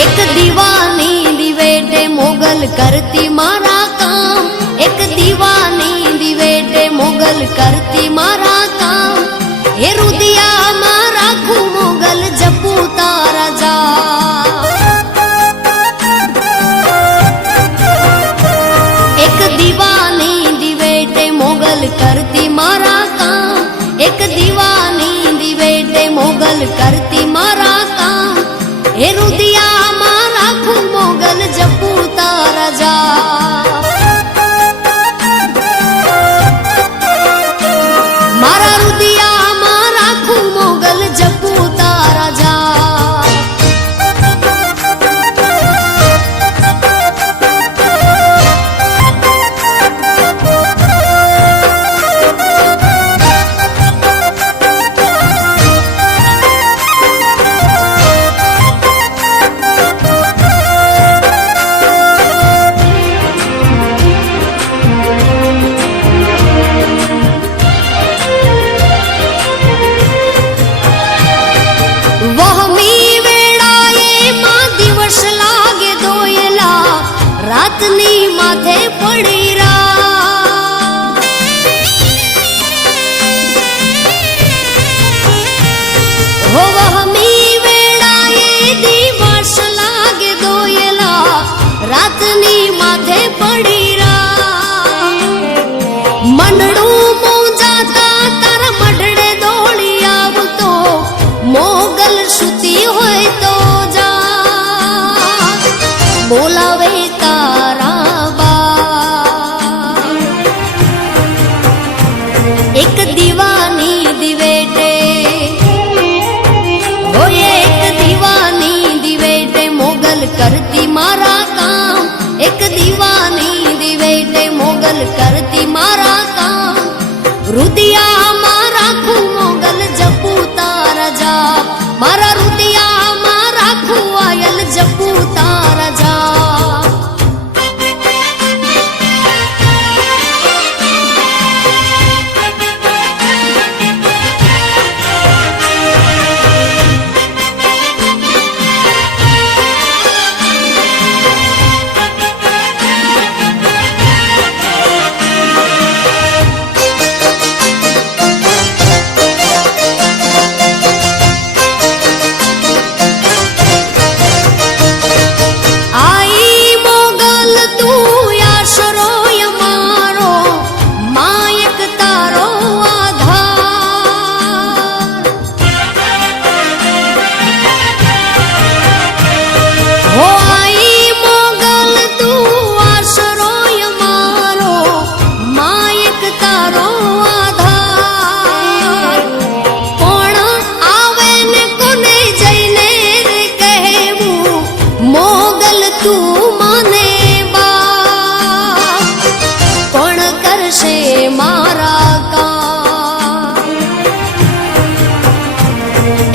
एक दीवानी दिवेटे मोगल करती मारा काम, एक दीवानी दिवेटे मोगल करती मारा काम। हे रुदिया मारा खू मोगल जपू तारा जा। एक दीवानी दिवेटे मोगल करती मारा काम, एक दीवानी दिवेटे मोगल करती मारा काम। हे रुदिया मारा खू मोगल जपू तारा जा। मारा रुदिया मारा खू मोगल जपू तारा जा। रातनी माथे पड़ी रा हो वहमी वेड़ा ये दिवस लागे दोयला। रातनी माथे पड़ी रा मंडड़ू मोजाता तारा मडड़े दौड़ी आव तो मोगल सुती होय तो जा। बोलावे तारा बा एक दीवानी दिवेटे हो एक दीवानी दिवेटे मोगल करती मारा काम। एक दीवानी दिवेटे मोगल करती मारा काम। रुदिया मारा खू मोगल जपू तारा जा। मारा रुदिया मारा खू आयल जपू तारा जा।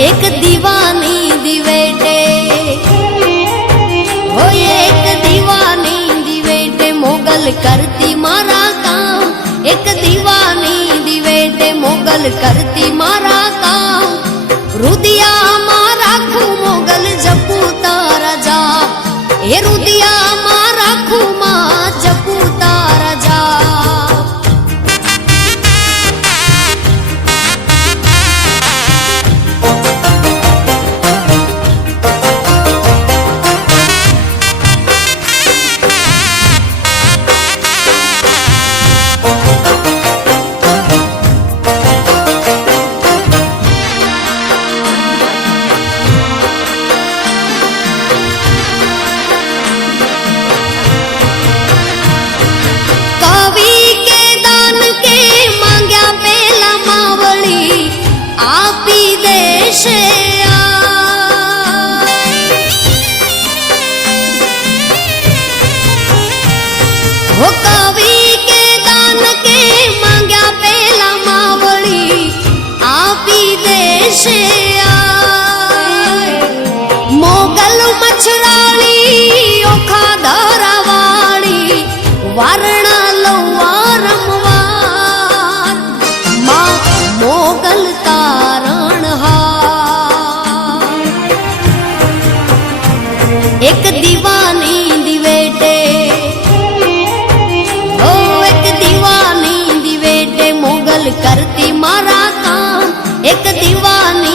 एक दीवानी दिवेटे हो एक दीवानी दिवेटे मोगल करती मारा काम। एक दीवानी दिवेटे मोगल करती मारा काम। रुदिया मारा खू मोगल जपू तारा जा। हे रुदिया मारा खू मा जपू तारा जा। हो कवि के दान के मांग्या पेला मावड़ी आपी देश मोगल मछराली ओखा धरावाड़ी वारणा लौवारमवार मां मोगल तारण हार। એક દીવાની દિવેટે, ઓ એક દીવાની દિવેટે મોગલ કરતી મારા કામ, એક દીવાની